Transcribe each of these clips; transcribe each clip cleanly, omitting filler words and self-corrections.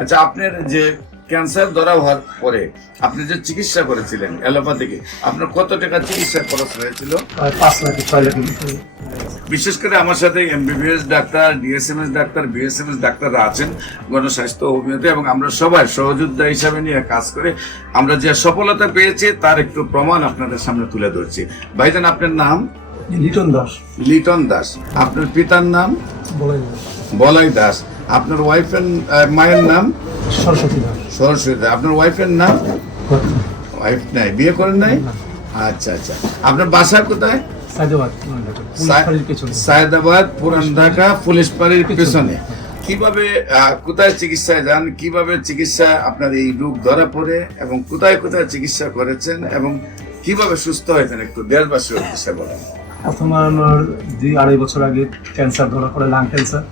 আচ্ছা, আপনার যে ক্যান্সার ধরা হওয়ার পরে আপনি যে চিকিৎসা করেছিলেন অ্যালোপ্যাথিকে, আপনার কত টাকা চিকিৎসা খরচ হয়েছিল? প্রায় 5 লাখ 6 লাখ মতো। বিশেষ করে আমার সাথে MBBS doctor, DSMS doctor, BSMS ডাক্তাররা আছেন গণস্বাস্থ্য হোমিওতে, এবং আমরা সবাই সহযোদ্ধা হিসাবে নিয়ে কাজ করে আমরা যে সফলতা পেয়েছি তার একটু প্রমাণ আপনাদের সামনে তুলে ধরছি। ভাইজান, আপনার নাম? লিটন দাস। লিটন দাস। আপনার পিতার নাম? বলেন বলাই দাস। আপনার ওয়াইফের মায়ের নাম? সরস্বতী দাস। সরস্বতী দাস। আপনার ওয়াইফের নাম? ওয়াইফ নাই, বিয়ে করেন নাই? আচ্ছা আচ্ছা। আপনার বাসা কোথায়? সাইদাবাদ পুলিশ ফাঁড়ির পেছনে। সায়দাবাদ পুরান ঢাকা পুলিশ ফাঁড়ির পেছনে। কিভাবে কোথায় চিকিৎসায় যান, কিভাবে চিকিৎসা আপনার এই রোগ ধরা পড়ে এবং কোথায় কোথায় চিকিৎসা করেছেন এবং কিভাবে সুস্থ হয়েছেন একটু দেশবাসীর উদ্দেশ্যে বলেন। প্রথমে আমার 2-2.5 বছর আগে ক্যান্সার ধরা পড়ে, লাং ক্যান্সার।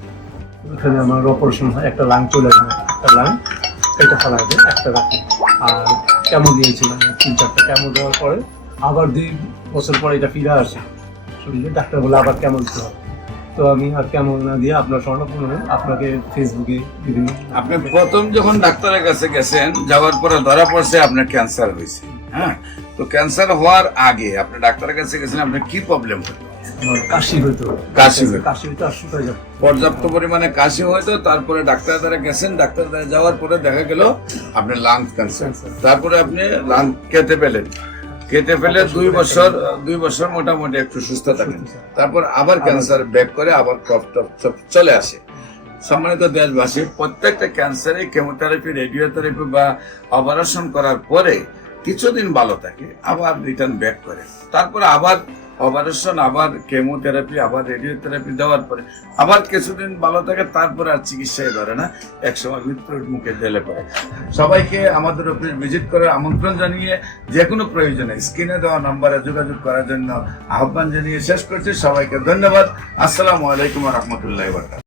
ওখানে আমার অপারেশন হয়, একটা লাং চলে যায়, একটা লাং এটা ফেলা যায়, একটা রাখে। আর কেমো দিয়েছিলাম 3-4টা কেমো দেওয়ার পরে আবার 2 বছর পরে এটা ফিরে আসে শরীরে। ডাক্তার বলে আবার কেমো দিতে হবে। তো আমি আর কেমো না দিয়ে আপনার স্বর্ণপূর্ণ আপনাকে ফেসবুকে বিভিন্ন আপনি প্রথম যখন ডাক্তারের কাছে গেছেন, যাওয়ার পরে ধরা পড়ছে আপনার ক্যান্সার হয়েছে। হ্যাঁ, তো ক্যান্সার হওয়ার আগে আপনি ডাক্তারের কাছে গেছেন, আপনার কি প্রবলেম হতো? আমার কাশি হইতো, কাশি হইতো। কাশি হইতো আর শুকায় যাবে। পর্যাপ্ত পরিমাণে কাশি হয়তো, তারপরে ডাক্তার দ্বারা গেছেন, ডাক্তার দ্বারা যাওয়ার পরে দেখা গেল আপনার লাং ক্যান্সার। তারপরে আপনি লাং কেটে ফেলেন, কেটে ফেলে 2 বছর মোটামুটি একটু সুস্থ থাকেন। তারপর আবার ক্যান্সার ব্যাক করে আবার কফ টফ সব চলে আসে। সম্মানিত দেশবাসী, প্রত্যেকটা ক্যান্সারে কেমোথেরাপি, রেডিওথেরাপি বা অপারেশন করার পরে কিছুদিন ভালো থাকে, আবার রিটার্ন ব্যাক করে। তারপরে আবার অপারেশন, আবার কেমোথেরাপি, আবার রেডিওথেরাপি দেওয়ার পরে আবার কিছুদিন ভালো থাকে, তারপরে আর চিকিৎসায় ধরে না, একসময় মৃত্যুর মুখে ঢেলে পড়ে। সবাইকে আমাদের অফিস ভিজিট করার আমন্ত্রণ জানিয়ে যে কোনো প্রয়োজনে স্ক্রিনে দেওয়া নম্বরে যোগাযোগ করার জন্য আহ্বান জানিয়ে শেষ করছি। সবাইকে ধন্যবাদ। আসসালামু আলাইকুম ওয়া রাহমাতুল্লাহি ওয়া বারাকাতুহু।